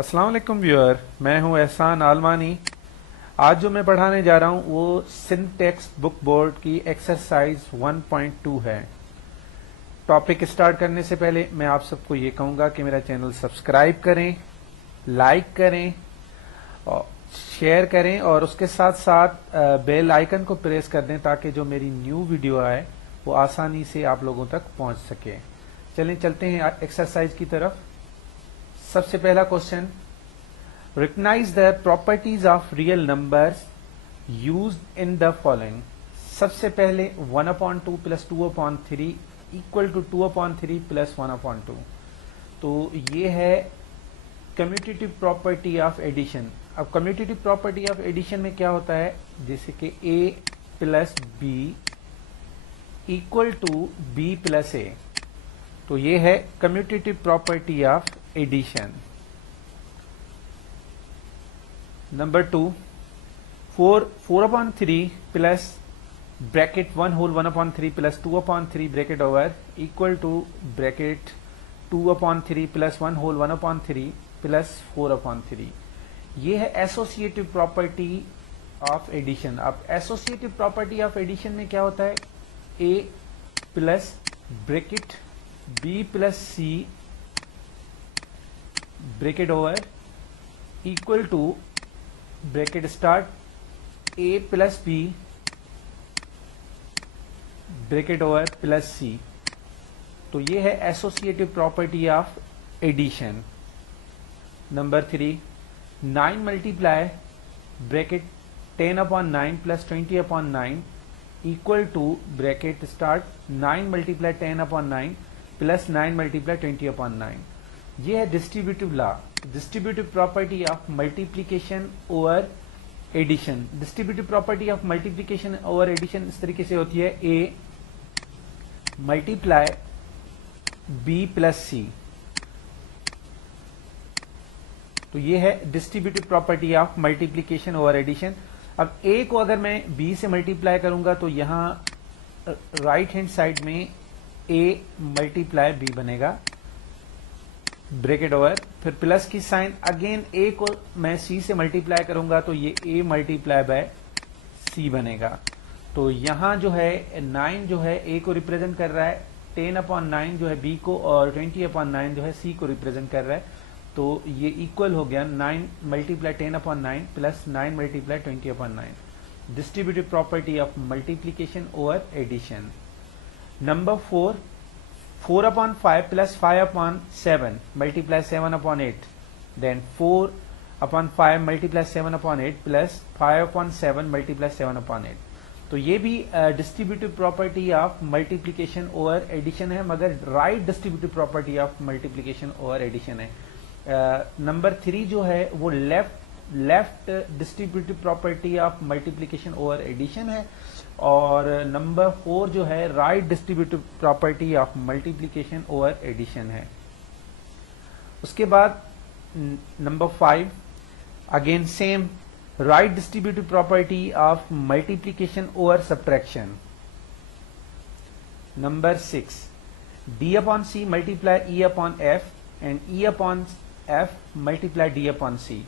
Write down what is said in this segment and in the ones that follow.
अस्सलाम वालेकुम व्यूअर, मैं हूं एहसान आलमानी। आज जो मैं पढ़ाने जा रहा हूं वो सिंटेक्स बुक बोर्ड की एक्सरसाइज 1.2 है। टॉपिक स्टार्ट करने से पहले मैं आप सबको ये कहूंगा कि मेरा चैनल सब्सक्राइब करें, लाइक करें और शेयर करें और उसके साथ साथ बेल आइकन को प्रेस कर दें ताकि जो मेरी न्यू वीडियो आए वो आसानी से आप लोगों तक पहुंच सके। चलते हैं एक्सरसाइज की तरफ। सबसे पहला question, recognise the properties of real numbers used in the following. सबसे पहले 1/2 प्लस 2/3 इक्वल टू 2/3 प्लस 1/2। तो ये है कम्यूटेटिव प्रॉपर्टी ऑफ एडिशन। अब कम्यूटेटिव प्रॉपर्टी ऑफ एडिशन में क्या होता है, जैसे कि a plus B equal to B plus A. तो ये है commutative property of addition. Number 2, 4/3 plus bracket 1 whole 1/3 plus 2/3 bracket over equal to bracket 2/3 plus 1 whole 1/3 plus 4/3। ये है एसोसिएटिव प्रॉपर्टी ऑफ एडिशन। अब एसोसिएटिव प्रॉपर्टी ऑफ एडिशन में क्या होता है, a plus bracket b plus C bracket over equal to bracket start a plus b bracket over plus सी। तो ये है associative property of addition. Number 3, 9 multiply bracket 10/9 plus 20/9 equal to bracket start 9 multiply 10/9 plus 9 multiply 20/9। ये है distributive law, distributive property of multiplication over addition. Distributive property of multiplication over addition इस तरीके से होती है, a मल्टीप्लाई b प्लस सी। तो ये है distributive property of multiplication over addition. अब a को अगर मैं b से मल्टीप्लाई करूंगा तो यहां राइट हैंड साइड में a मल्टीप्लाई b बनेगा ब्रैकेट ओवर, फिर प्लस की साइन, अगेन a को मैं c से मल्टीप्लाई करूंगा तो ये a मल्टीप्लाई बाय c बनेगा। तो यहां जो है 9 जो है a को रिप्रेजेंट कर रहा है, 10/9 जो है b को और 20/9 जो है c को रिप्रेजेंट कर रहा है। तो ये इक्वल हो गया 9 multiply 10/9 plus 9 multiply 20/9। Distributive property of multiplication over addition. Number 4, 4/5 plus 5/7 multiply 7/8, then 4/5 multiply 7/8 plus 5/7 multiply 7/8। तो ये भी distributive property of multiplication over addition है, मगर right distributive property of multiplication over addition है। नंबर 3 जो है वो left distributive property of multiplication over addition है, और नंबर 4 जो है right distributive property of multiplication over addition है। उसके बाद number 5, again same right distributive property of multiplication over subtraction. Number 6, d/c multiply e/f and e/f multiply d/c।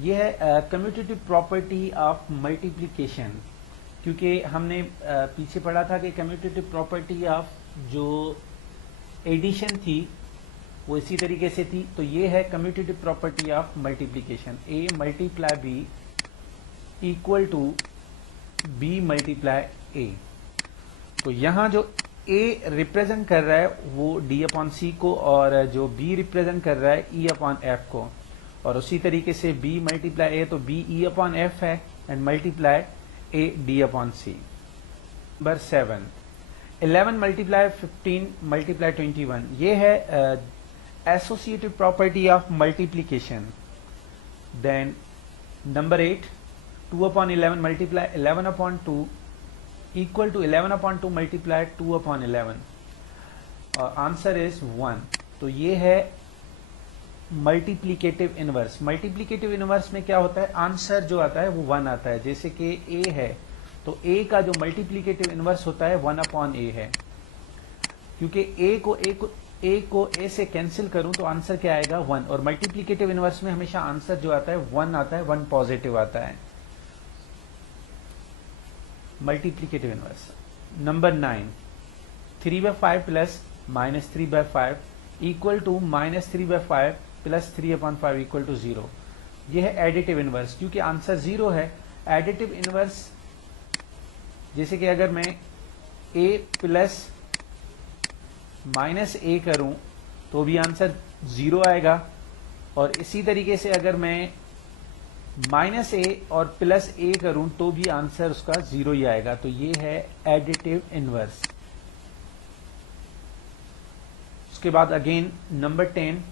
ये है commutative property of multiplication, क्योंकि हमने पीछे पढ़ा था कि कम्यूटेटिव प्रॉपर्टी ऑफ जो एडिशन थी वो इसी तरीके से थी। तो ये है commutative property of multiplication, a multiply b equal to b multiply a। तो यहां जो a रिप्रेजेंट कर रहा है वो d/c को, और जो b रिप्रेजेंट कर रहा है e/f को, और उसी तरीके से b मल्टीप्लाई a तो b e/f है and multiply a d/c। Number 7, 11 multiply 15 multiply 21। ये है associative property of multiplication. Then number 8, 2/11 multiply 11/2 equal to 11/2 multiply 2/11, और आंसर इज 1। तो ये है मल्टीप्लीकेटिव इनवर्स। मल्टीप्लीकेटिव इनवर्स में क्या होता है, आंसर जो आता है वो 1 आता है। जैसे कि a है तो a का जो मल्टीप्लीकेटिव इनवर्स होता है 1/a है, क्योंकि a को ए को ए से कैंसिल करूं तो आंसर क्या आएगा 1, और मल्टीप्लीकेटिव इनवर्स में हमेशा आंसर जो आता है 1 आता है, 1 पॉजिटिव आता है multiplicative inverse. Number 9, 3/5 plus -3/5 equal to -3/5 plus 3/5 equal to 0। यह है एडिटिव इनवर्स, क्योंकि आंसर 0 है। एडिटिव इनवर्स जैसे कि अगर मैं a प्लस -a करूं तो भी आंसर 0 आएगा, और इसी तरीके से अगर मैं -a और +a करूं तो भी आंसर उसका 0 ही आएगा। तो ये है एडिटिव इनवर्स। उसके बाद again number 10,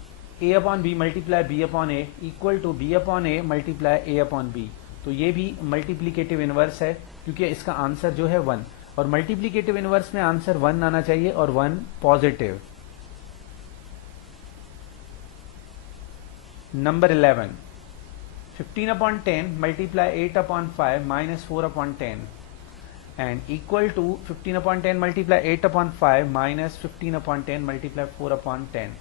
a/b multiply b/a equal to b/a multiply a/b। तो ये भी मल्टीप्लीकेटिव इनवर्स है, क्योंकि इसका आंसर जो है 1, और मल्टीप्लीकेटिव इनवर्स में आंसर 1 आना चाहिए और 1 positive. Number 11, 15/10 multiply 8/5 minus 4/10 and equal to 15/10 multiply 8/5 minus 15/10 multiply 4/10।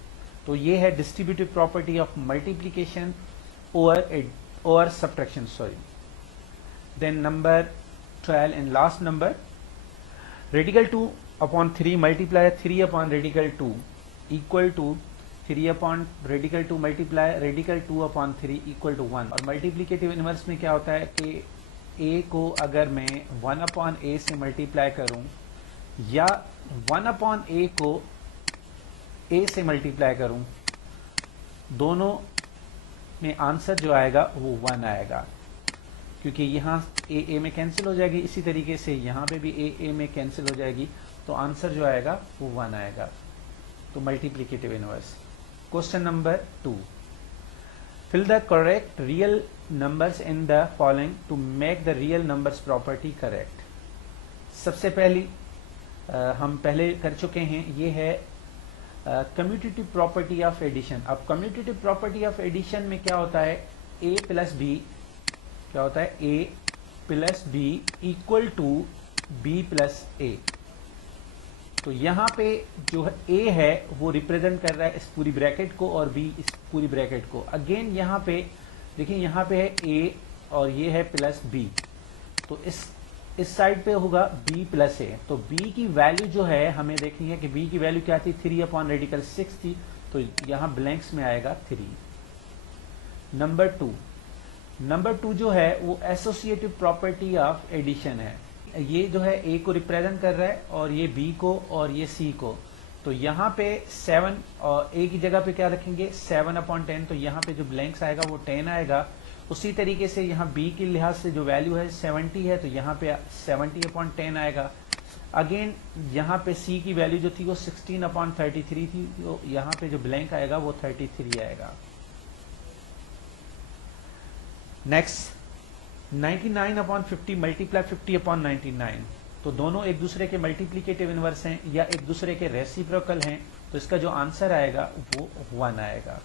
तो ये है distributive property of multiplication over subtraction, sorry. Then number 12 and last number, radical 2/3 multiply radical 2 equal to radical 2 multiply radical 2/3 equal to 1। और multiplicative inverse में क्या होता है कि a को अगर मैं 1/a से मल्टीप्लाई करूं या 1/a को a से मल्टीप्लाई करूं, दोनों में आंसर जो आएगा वो 1 आएगा, क्योंकि यहाँ a में कैंसिल हो जाएगी, इसी तरीके से यहाँ पे भी a में कैंसिल हो जाएगी, तो आंसर जो आएगा वो 1 आएगा। तो multiplicative inverse. Question number 2, fill the correct real numbers in the following to make the real numbers property correct. सबसे पहली हम पहले कर चुके हैं, ये है कम्यूटेटिव प्रॉपर्टी ऑफ एडिशन। अब कम्यूटेटिव प्रॉपर्टी ऑफ एडिशन में क्या होता है, a प्लस b क्या होता है, a plus b equal to b plus a। तो यहाँ पे जो है a है वो रिप्रेजेंट कर रहा है इस पूरी ब्रैकेट को और b इस पूरी ब्रैकेट को। अगेन यहाँ पे देखिए, यहाँ पे है a और ये है प्लस b, तो इस साइड पे होगा b प्लस a। तो b की वैल्यू जो है हमें देखनी है कि b की वैल्यू क्या थी, 3/रेडिकल 6 थी, तो यहाँ ब्लैंक्स में आएगा 3। नंबर 2 जो है वो एसोसिएटिव प्रॉपर्टी ऑफ एडिशन है। ये जो है a को रिप्रेजेंट कर रहा है और ये b को और ये c को। तो यहाँ पे 7 और a की जगह पे क्या रखेंगे, 7/10, तो यहाँ पे जो ब्लैंक्स आएगा वो 10 आएगा। उसी तरीके से यहाँ b के लिहाज से जो वैल्यू है 70 है, तो यहाँ पे 70/10 आएगा। अगेन यहाँ पे c की वैल्यू जो थी वो 16/33 थी, तो यहाँ पे जो ब्लैंक आएगा वो 33 आएगा। Next, 99/50 multiply 50/99। तो दोनों एक दूसरे के मल्टीप्लीकेटिव इनवर्स हैं या एक दूसरे के रेसिप्रोकल हैं, तो इसका जो आंसर आएगा वो 1 आएगा।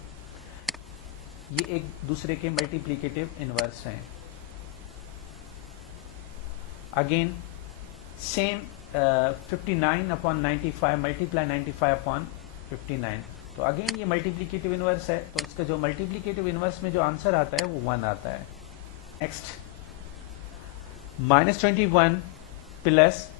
ये एक दूसरे के मल्टीप्लीकेटिव इनवर्स हैं। Again same 59/95 multiply 95/59। तो अगेन ये मल्टीप्लीकेटिव इनवर्स है, तो इसका जो मल्टीप्लीकेटिव इनवर्स में जो आंसर आता है वो 1 आता है। Next, -21 plus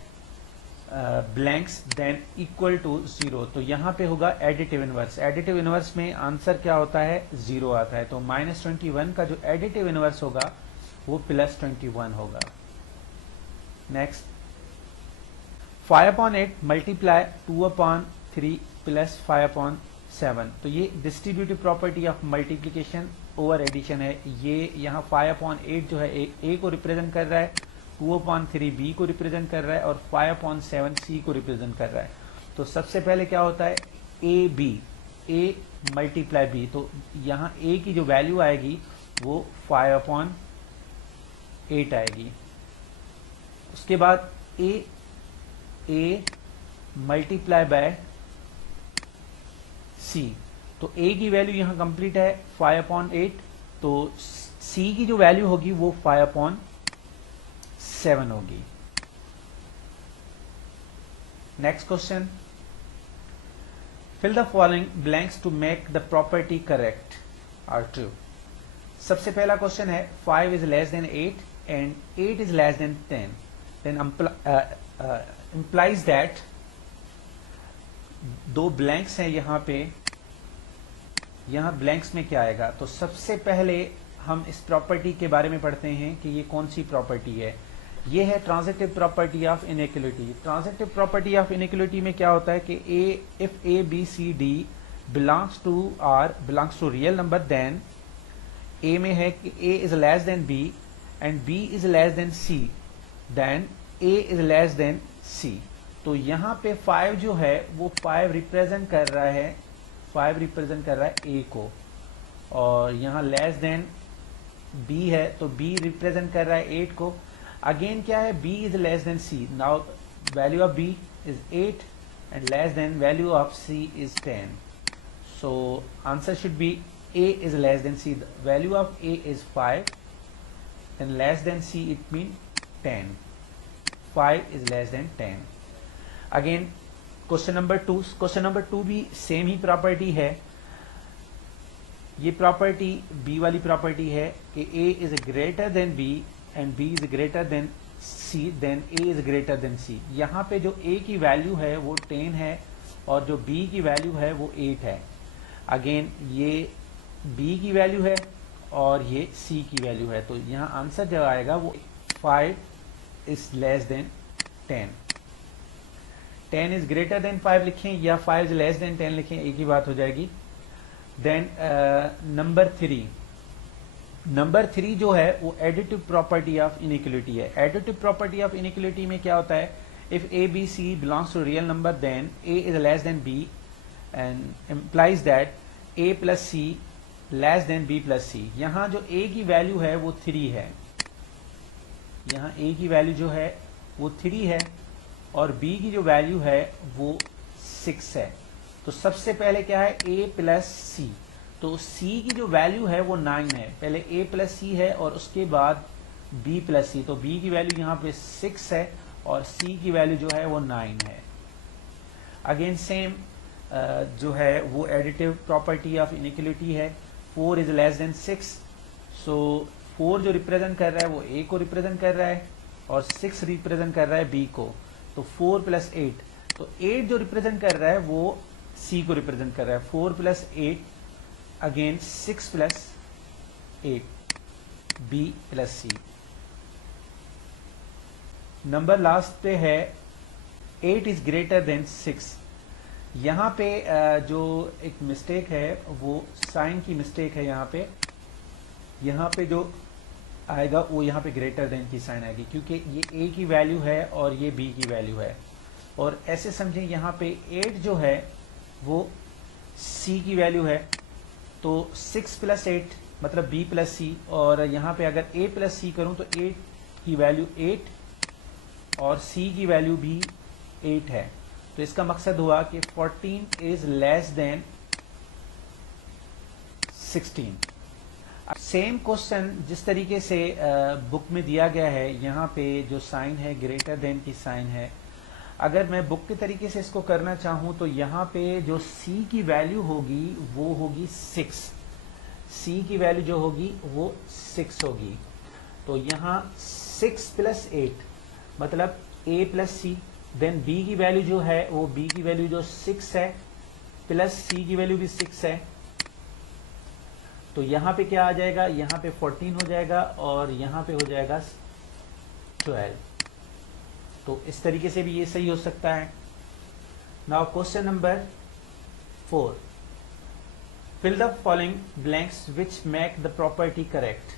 blanks then equal to 0। तो यहाँ पे होगा एडिटिव इनवर्स। एडिटिव इनवर्स में आंसर क्या होता है, 0 आता है। तो -21 का जो एडिटिव इनवर्स होगा वो +21 होगा। Next, 5/8 multiply 2/3 plus 5/7। तो ये distributive property of multiplication over addition है। ये यहाँ 5/8 जो है a को रिप्रेजेंट कर रहा है, 2/3 b को रिप्रेजेंट कर रहा है और 5/7 c को रिप्रेजेंट कर रहा है। तो सबसे पहले क्या होता है, a मल्टीप्लाई b। तो यहाँ a की जो वैल्यू आएगी वो 5/8 आएगी। उसके बाद a मल्टीप्लाई बाय c। तो a की वैल्यू यहाँ कंप्लीट है 5/8, तो c की जो वैल्यू होगी वो 5/7 होगी। Next question, fill the following blanks to make the property correct or true. सबसे पहला क्वेश्चन है 5 is less than 8 and 8 is less than 10, then implies that दो ब्लैंक्स हैं यहाँ पे, यहाँ ब्लैंक्स में क्या आएगा। तो सबसे पहले हम इस प्रॉपर्टी के बारे में पढ़ते हैं कि ये कौन सी प्रॉपर्टी है। ये है transitive property of inequality. Transitive property of inequality में क्या होता है कि if A B C D belongs to R belongs to real number, then A में है कि A is less than B and B is less than C, then A is less than C. तो यहाँ पे 5 जो है वो 5 represent कर रहा है, 5 रिप्रेजेंट कर रहा है ए को, और यहाँ लेस देन बी है तो बी रिप्रेजेंट कर रहा है 8 को। अगेन क्या है, b is less then c, now value of b is 8 and less than value of c is 10, so answer should be a is less then c। Value of a is 5 and less than c it mean 10, 5 is less than 10। Again question number 2, question number 2 भी same ही property है। ये property b वाली property है कि a is greater than b and b is greater than c, then a is greater than c। यहाँ पे जो a की वैल्यू है वो 10 है और जो b की वैल्यू है वो 8 है। अगेन ये b की वैल्यू है और ये c की वैल्यू है, तो यहाँ आंसर जो आएगा वो 5 is less than 10। 10 is greater then 5 लिखें या 5 इज लेस देन 10 लिखें, एक ही बात हो जाएगी। देन नंबर 3 जो है वो एडिटिव प्रॉपर्टी ऑफ इनइक्वलिटी है। एडिटिव प्रॉपर्टी ऑफ इनइक्वलिटी में क्या होता है, if A B C belongs to real number then A is less than B and implies that A plus C less than B plus C. यहाँ जो a की value है वो 3 है, यहाँ a की वैल्यू जो है वो 3 है और b की जो वैल्यू है वो 6 है। तो सबसे पहले क्या है, a प्लस सी, तो c की जो वैल्यू है वो 9 है। पहले a प्लस सी है और उसके बाद b प्लस सी, तो b की वैल्यू यहाँ पे 6 है और c की वैल्यू जो है वो 9 है। अगेन सेम जो है वो एडिटिव प्रॉपर्टी ऑफ इनइक्वलिटी है। 4 इज लेस देन 6, सो 4 जो रिप्रेजेंट कर रहा है वो a को रिप्रेजेंट कर रहा है और 6 रिप्रेजेंट कर रहा है b को, तो 4 प्लस 8, तो 8 जो रिप्रेजेंट कर रहा है वो c को रिप्रेजेंट कर रहा है। 4 plus 8 again 6 plus 8 b plus c। Number last पे है 8 इज ग्रेटर देन 6। यहाँ पे जो एक मिस्टेक है वो साइन की मिस्टेक है। यहाँ पे जो आएगा वो यहाँ पे ग्रेटर देन की साइन आएगी, क्योंकि ये a की वैल्यू है और ये b की वैल्यू है। और ऐसे समझें यहाँ पे 8 जो है वो c की वैल्यू है, तो 6 प्लस 8 मतलब b प्लस c, और यहाँ पे अगर a प्लस c करूँ तो 8 की वैल्यू 8 और c की वैल्यू भी 8 है। तो इसका मकसद हुआ कि 14 is less then 16। Same question जिस तरीके से बुक में दिया गया है, यहाँ पे जो साइन है ग्रेटर देन की साइन है। अगर मैं बुक के तरीके से इसको करना चाहूँ तो यहाँ पे जो c की वैल्यू होगी वो होगी 6, c की वैल्यू जो होगी वो 6 होगी। तो यहाँ 6 प्लस 8 मतलब a plus c, then b की वैल्यू जो है वो b की वैल्यू जो 6 है प्लस c की वैल्यू भी 6 है। तो यहाँ पे क्या आ जाएगा, यहाँ पे 14 हो जाएगा और यहाँ पे हो जाएगा 12। तो इस तरीके से भी ये सही हो सकता है। Now question number 4, fill the following blanks which make the property correct.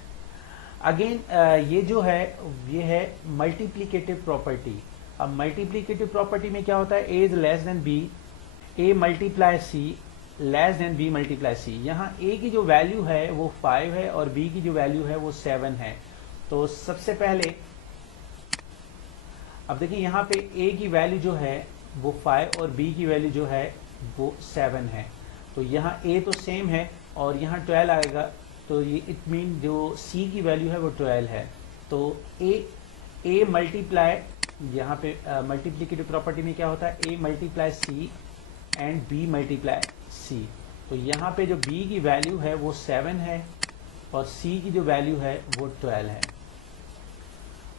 Again ये जो है ये है मल्टीप्लीकेटिव प्रॉपर्टी। अब मल्टीप्लीकेटिव प्रॉपर्टी में क्या होता है, a is less than b, a multiply c less than b multiply c। यहाँ a की जो वैल्यू है वो 5 है और b की जो वैल्यू है वो 7 है। तो सबसे पहले अब देखिए यहाँ पे a की वैल्यू जो है वो 5 और b की वैल्यू जो है वो 7 है। तो यहाँ a तो सेम है और यहाँ 12 आएगा, तो ये इट मीन जो c की वैल्यू है वो 12 है। तो a मल्टीप्लाई, यहाँ पे मल्टीप्लिकेटिव प्रॉपर्टी में क्या होता है, a multiply c and b multiply c। तो यहाँ पे जो b की वैल्यू है वो 7 है और c की जो वैल्यू है वो 12 है।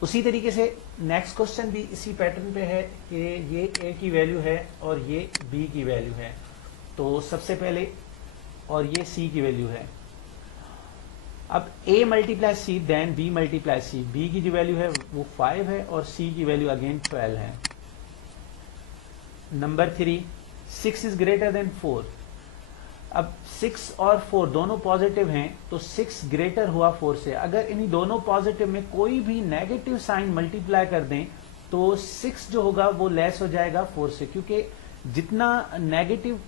उसी तरीके से नेक्स्ट क्वेश्चन भी इसी पैटर्न पे है कि ये a की वैल्यू है और ये b की वैल्यू है। तो सबसे पहले और ये c की वैल्यू है। अब a multiply c then b multiply c. b की जो वैल्यू है वो 5 है और c की वैल्यू अगेन 12 है। Number 3, 6 is greater then 4। अब 6 और 4 दोनों पॉजिटिव हैं तो 6 ग्रेटर हुआ 4 से। अगर इन्हीं दोनों पॉजिटिव में कोई भी नेगेटिव साइन मल्टीप्लाई कर दें तो 6 जो होगा वो लेस हो जाएगा 4 से, क्योंकि जितना नेगेटिव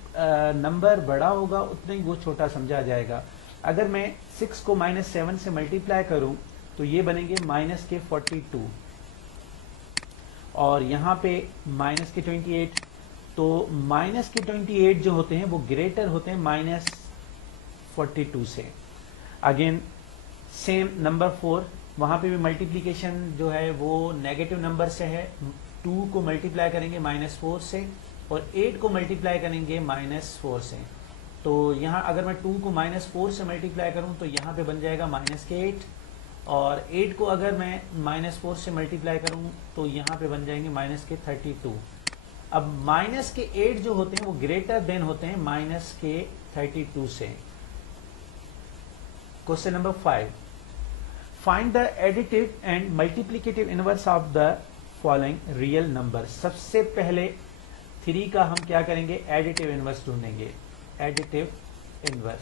नंबर बड़ा होगा उतना ही वो छोटा समझा जाएगा। अगर मैं 6 को -7 से मल्टीप्लाई करूं तो ये बनेंगे -42 और यहाँ पे -28। तो -28 जो होते हैं वो ग्रेटर होते हैं -42 से। अगेन सेम नंबर 4, वहां पे भी मल्टीप्लीकेशन जो है वो नेगेटिव नंबर से है। 2 को मल्टीप्लाई करेंगे -4 से और 8 को मल्टीप्लाई करेंगे -4 से। तो यहाँ अगर मैं 2 को -4 से मल्टीप्लाई करूं तो यहाँ पे बन जाएगा -8 और 8 को अगर मैं -4 से मल्टीप्लाई करूं तो यहाँ पे बन जाएंगे -32। अब -8 जो होते हैं वो ग्रेटर देन होते हैं -32 से। Question number 5, find the additive and multiplicative inverse of the following real number. सबसे पहले 3 का हम क्या करेंगे, एडिटिव इनवर्स ढूंढेंगे। एडिटिव इनवर्स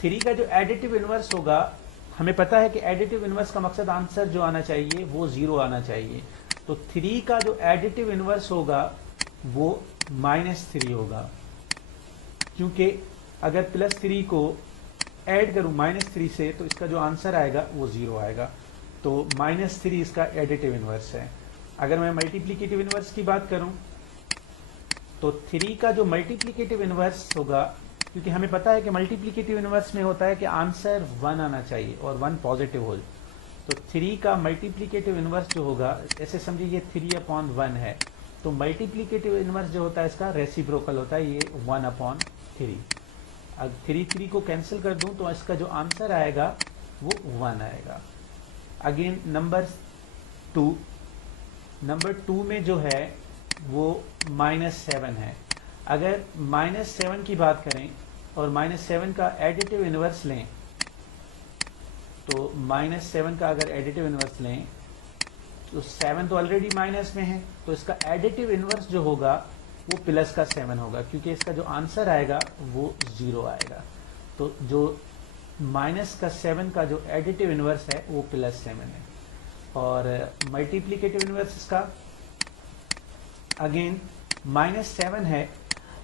3 का जो एडिटिव इनवर्स होगा, हमें पता है कि एडिटिव इनवर्स का मकसद आंसर जो आना चाहिए वो 0 आना चाहिए। तो 3 का जो एडिटिव इनवर्स होगा वो -3 होगा, क्योंकि अगर +3 को ऐड करूं -3 से तो इसका जो आंसर आएगा वो 0 आएगा। तो -3 इसका एडिटिव इनवर्स है। अगर मैं मल्टीप्लिकेटिव इनवर्स की बात करूं तो 3 का जो मल्टीप्लिकेटिव इनवर्स होगा, क्योंकि हमें पता है कि मल्टीप्लिकेटिव इनवर्स में होता है कि आंसर 1 आना चाहिए और 1 पॉजिटिव होल। तो 3 का मल्टीप्लिकेटिव इनवर्स जो होगा, ऐसे समझिए ये 3/1 है, तो मल्टीप्लिकेटिव इनवर्स जो होता है इसका रेसिप्रोकल होता है, ये 1/3। अब 3 को कैंसिल कर दूं तो इसका जो आंसर आएगा वो 1 आएगा। अगेन नंबर 2 में जो है वो -7 है। अगर -7 की बात करें और -7 का एडिटिव इनवर्स लें तो -7 का अगर एडिटिव इनवर्स लें तो 7 तो ऑलरेडी माइनस में है, तो इसका एडिटिव इनवर्स जो होगा वो +7 होगा, क्योंकि इसका जो आंसर आएगा वो 0 आएगा। तो जो -7 का जो एडिटिव इनवर्स है वो +7 है। और मल्टीप्लिकेटिव इनवर्स इसका अगेन -7 है।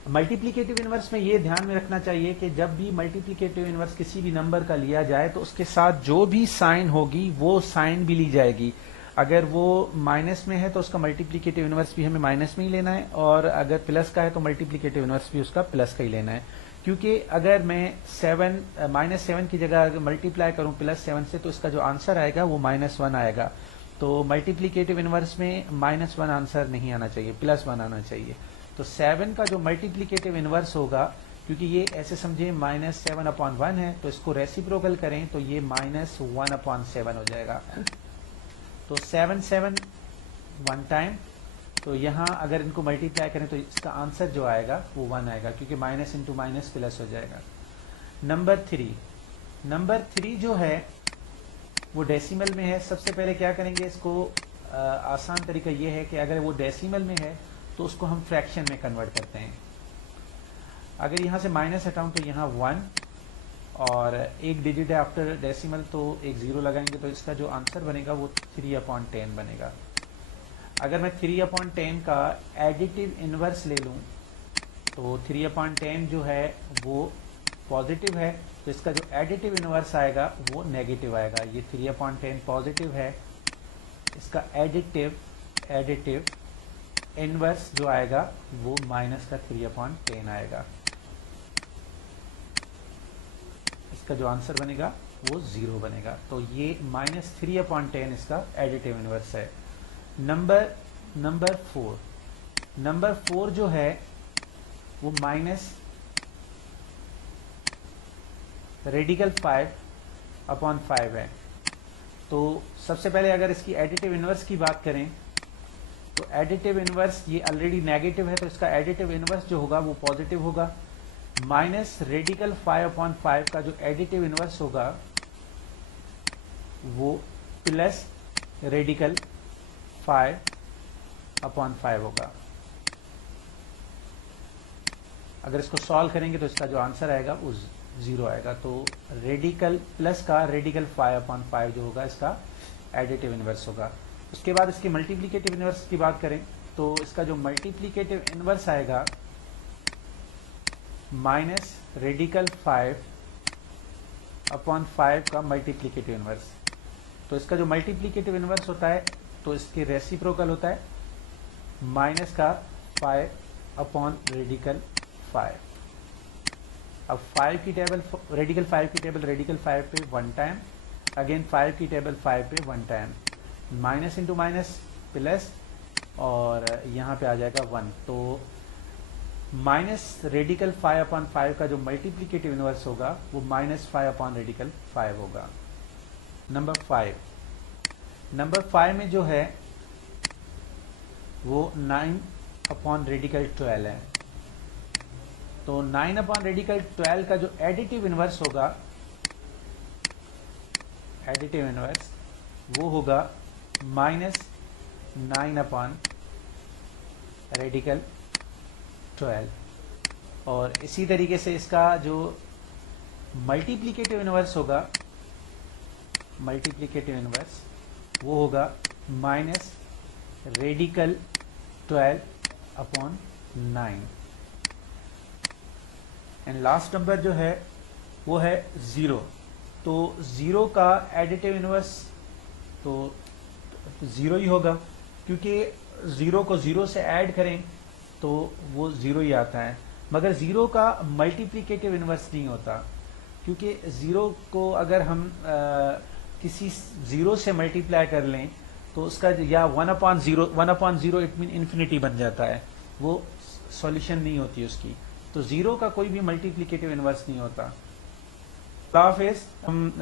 मल्टीप्लिकेटिव इनवर्स में ये ध्यान में रखना चाहिए कि जब भी मल्टीप्लिकेटिव इनवर्स किसी भी नंबर का लिया जाए तो उसके साथ जो भी साइन होगी वो साइन भी ली जाएगी। अगर वो माइनस में है तो उसका मल्टीप्लिकेटिव इनवर्स भी हमें माइनस में ही लेना है, और अगर प्लस का है तो मल्टीप्लिकेटिव इनवर्स भी उसका प्लस का ही लेना है। क्योंकि अगर मैं -7 की जगह अगर मल्टीप्लाई करूं +7 से तो इसका जो आंसर आएगा वो -1 आएगा। तो मल्टीप्लिकेटिव इनवर्स में -1 आंसर नहीं आना चाहिए, +1 आना चाहिए। तो 7 का जो मल्टीप्लिकेटिव इनवर्स होगा, क्योंकि ये ऐसे समझे -7/1 है, तो इसको रेसिप्रोकल करें तो ये -1/7 हो जाएगा। तो 7 1 टाइम, तो यहाँ अगर इनको मल्टीप्लाई करें तो इसका आंसर जो आएगा वो 1 आएगा, क्योंकि माइनस इंटू माइनस प्लस हो जाएगा। नंबर 3 जो है वो डेसिमल में है। सबसे पहले क्या करेंगे, इसको आसान तरीका ये है कि अगर वो डेसिमल में है तो उसको हम फ्रैक्शन में कन्वर्ट करते हैं। अगर यहाँ से माइनस हटाऊं तो यहाँ 1 और एक डिजिट है आफ्टर डेसिमल, तो एक 0 लगाएंगे तो इसका जो आंसर बनेगा वो 3/10 बनेगा। अगर मैं 3/10 का एडिटिव इनवर्स ले लूं तो 3/10 जो है वो पॉजिटिव है, तो इसका जो एडिटिव इनवर्स आएगा वो नेगेटिव आएगा। ये 3/10 पॉजिटिव है, इसका एडिटिव इनवर्स जो आएगा वो माइनस का 3/10 आएगा। इसका जो आंसर बनेगा वो 0 बनेगा। तो ये -3/10 इसका एडिटिव इनवर्स है। नंबर 4, नंबर 4 जो है वो माइनस रेडिकल 5/5 है। तो सबसे पहले अगर इसकी एडिटिव इनवर्स की बात करें तो एडिटिव इनवर्स ये ऑलरेडी नेगेटिव है, तो इसका एडिटिव इनवर्स जो होगा वो पॉजिटिव होगा। माइनस रेडिकल 5/5 का जो एडिटिव इनवर्स होगा वो प्लस रेडिकल 5/5 होगा। अगर इसको सॉल्व करेंगे तो इसका जो आंसर आएगा वो 0 आएगा। तो रेडिकल प्लस का रेडिकल 5/5 जो होगा इसका एडिटिव इनवर्स होगा। उसके बाद इसके मल्टीप्लिकेटिव इनवर्स की बात करें तो इसका जो मल्टीप्लिकेटिव इनवर्स आएगा माइनस रेडिकल 5/5 का मल्टीप्लिकेटिव इनवर्स। तो इसका जो मल्टीप्लिकेटिव इनवर्स होता है तो इसके रेसिप्रोकल होता है माइनस का 5/रेडिकल 5। अब 5 की टेबल रेडिकल 5 की टेबल रेडिकल 5 पे 1 टाइम, अगेन 5 की टेबल 5 पे 1 time, minus into minus plus और यहाँ पे आ जाएगा 1। तो माइनस रेडिकल 5/5 का जो मल्टीप्लिकेटिव इनवर्स होगा वो माइनस 5/रेडिकल 5 होगा। नंबर 5 में जो है वो 9/रेडिकल 12 है। तो 9/रेडिकल 12 का जो एडिटिव इनवर्स होगा, एडिटिव इनवर्स वो होगा माइनस 9/रेडिकल 12। और इसी तरीके से इसका जो मल्टीप्लिकेटिव इनवर्स होगा, मल्टीप्लिकेटिव इनवर्स वो होगा minus radical 12/9। And last number जो है वो है 0। तो 0 का एडिटिव इनवर्स तो 0 ही होगा, क्योंकि 0 को 0 से ऐड करें तो वो 0 ही आता है। मगर 0 का मल्टीप्लिकेटिव इनवर्स नहीं होता, क्योंकि 0 को अगर हम किसी 0 से मल्टीप्लाई कर लें तो उसका या 1/0 इट मीन इन्फिनिटी बन जाता है, वो सॉल्यूशन नहीं होती उसकी। तो 0 का कोई भी मल्टीप्लिकेटिव इनवर्स नहीं होता। हम